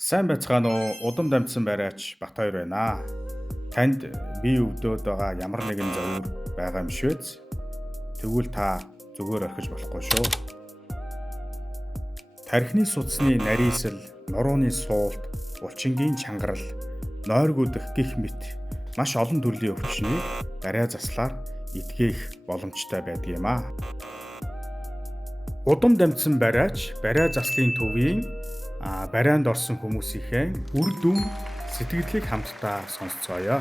Сайн байцгаана уу? Удам дамжсан байраач Батбаяр байна. Танд бие өвдөөд байгаа ямар нэгэн зөвөр байгаа юм швэз. Тэгвэл та зүгээр орхиж болохгүй шүү. Тархины судасны нарийсэл, нурууны суулт, булчингийн чангарал, нойргуудах гих мэт маш олон төрлийн өвчнийг барай заслаар эдгэх боломжтой байдаг юм а. Удам дамжсан байраач барай заслын төвийн барайнд орсон хүмүүсийнхээ үр дүн сэтгэлийг хамтдаа сонсцгоё.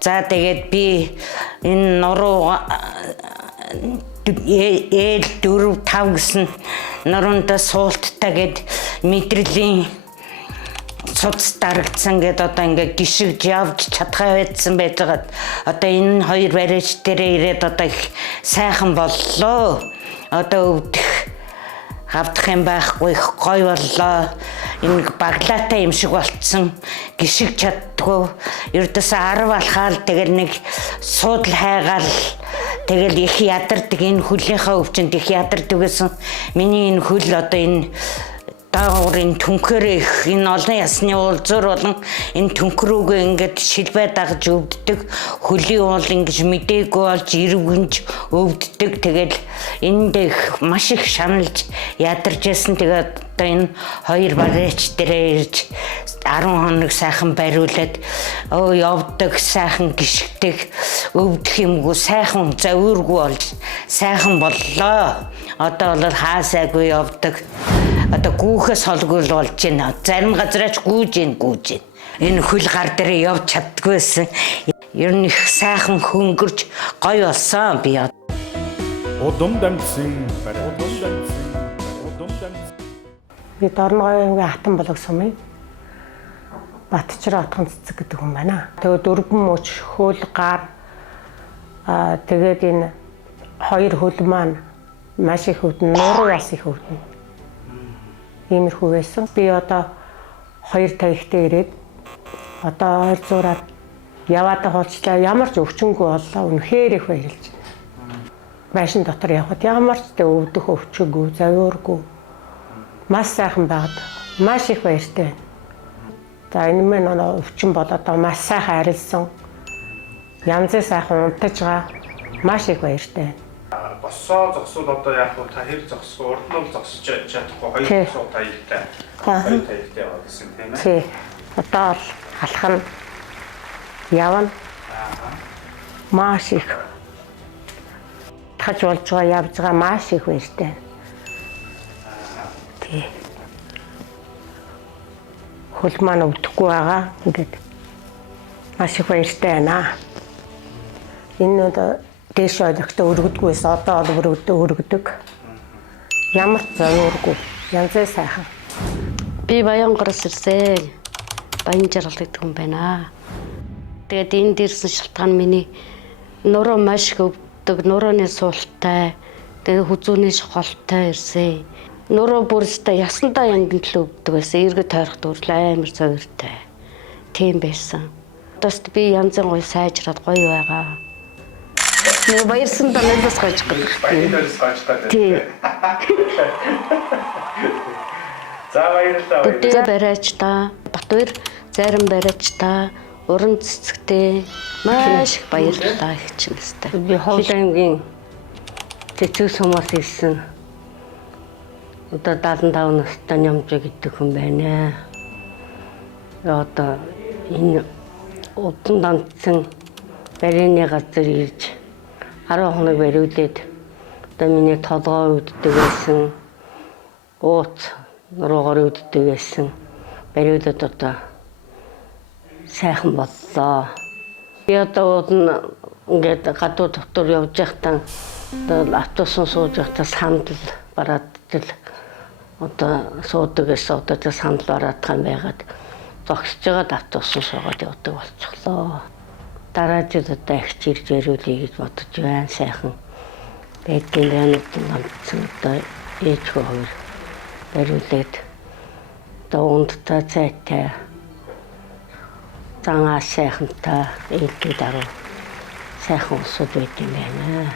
За тэгээд би энэ нуруу 4-5 гэсэн нуруунда суулттай гэд мэдрэлийн судас дарагдсан гэд одоо ингээ гიშгж явж чадхаа байдсан байжгаад одоо энэ хоёр барьж дээрээ ирээд одоо их сайхан боллоо. Одоо өвдөх хавдах юм байхгүй, их гоё боллоо. Энэ баглаатай юм шиг болцсон. Гიშгж чаддгүй. Ердөөсөө 10 алхаал тэгэл нэг суудл хайгаал тэгэл их ядардаг, энэ хөлийнхаа өвчнөд их ядардаг гэсэн. Миний энэ хөл одоо энэ даагуурын түнхээрээ их энэ олон ясны уулзуур болон энэ түнхрүүгээ ингээд шилбэ дагж өвддөг, хөлийн уул ингэж мдээгүй болж ирвгэнж өвддөг. Тэгэл энд их маш их шаналж ядарч байсан. Тэгээд одоо энэ хоёр барьж дээрээ ирж 10 хоног сайхан бариулаад явдаг, сайхан гიშгдэг, өвдөх юмгүй сайхан завиургүй болж сайхан боллоо. Одоо бол хаасайгүй явдаг. Одоо гүүхээс холгүй л болж байна. Зарим газараач гүүж гин. Энэ хөл гар дээр явж чаддгүйсэн. Ер нь их сайхан хөнгөрч гоё болсон би. Удам дамжсан барай. Би Дорногой аймгийн Хатан болог сумын Батчраа отхон цэцэг гэдэг хүн байна. Тэгээд дөрвөн мөч хөл гар тэгээд энэ хоёр хөл маань маш их өвдөн, нуруу бас их өвдөн. Иймэрхүү байсан. Би одоо 2 таягтай ирээд одоо ойр зураад яваад хуулчлаа, ямар ч өвчнөгүй боллоо. Үнэхээр их баярлж байна. Байшин дотор явхад ямар ч өвдөх өвчгөө, завиургүй маш сайхан байгаад маш их баяртай байна. За энэ мэн өвчин болоод маш сайхан арилсан. Янзын сайхан унтаж байгаа маш их баяртай байна. Босоо зогсвол одоо яг та хэр зогсох, урд нь зогсож чадахгүй хоёр зогсоо таягтай. Хоёр таягтай яваа гэсэн тийм ээ. Тий. Одоо л халах нь явна. Маш их таж болж байгаа, явж байгаа маш их баяртай. Тий. Хөл маань өвдөхгүй байгаа. Ингээд маш их баяртай байна. Энэ одоо дээш ойлгохтой өргөдгүйс одоо бол өргөдөг. Ямар ч завиургүй, янзын сайхан. Би Баянгороос ирсэн. Баян жаргал гэдэг хүн байна. Тэгээд энд ирсэн шалтгаан миний нуруу маш их өвддөг, нурууны суулттай, тэгээд хүзүүний шохолтой ирсэн. Нуруу бүрстэй ясандаа янгин л өвддөг байсан. Эргэж тойрох дүрл амар завиртай. Тийм байсан. Одоос би янзын гоё сайжраад гоё байгаа. Нэг баярсан данаас гойж гэнэ. Баярнаас гойж гэнэ. Тий. За баярлалаа. Бүдээ барайч та, Батбаяр зарим барайч та, уран цэцэгтэй маш их баярлалаа их ч нэстэй. Би Ховд аймгийн Цэцэг сумаас ирсэн. Одоо 75 настай Нямжаа гэдэг хүн байна. Одоо энэ удам дамжсан барины газар ирж 10 хоног бариулээд одоо миний толгой өвддөг байсан. Ууц нуруугаар өвддөг байсан. Бариулаад одоо сайхан боллоо. Би одоо ингээд гадуу дотор явж байхдаа одоо автобусын сууж байхдаа сандал бараад тэл одоо суудаг гэсэн одоо ч сандал бараад байгаа юм байгаад зогсож байгаад автобусын суугаад явдаг болчихлоо. Дараа жил одоо их ирж бариулъя гэж бодож байна. Сайхан байдгийн байнууд намцсан одоо ээжгүй хоёр бариулээд одоо ундтай цайтай зангаа сайхантай ээлжүүд аруу сайхан усуд байт юм байна.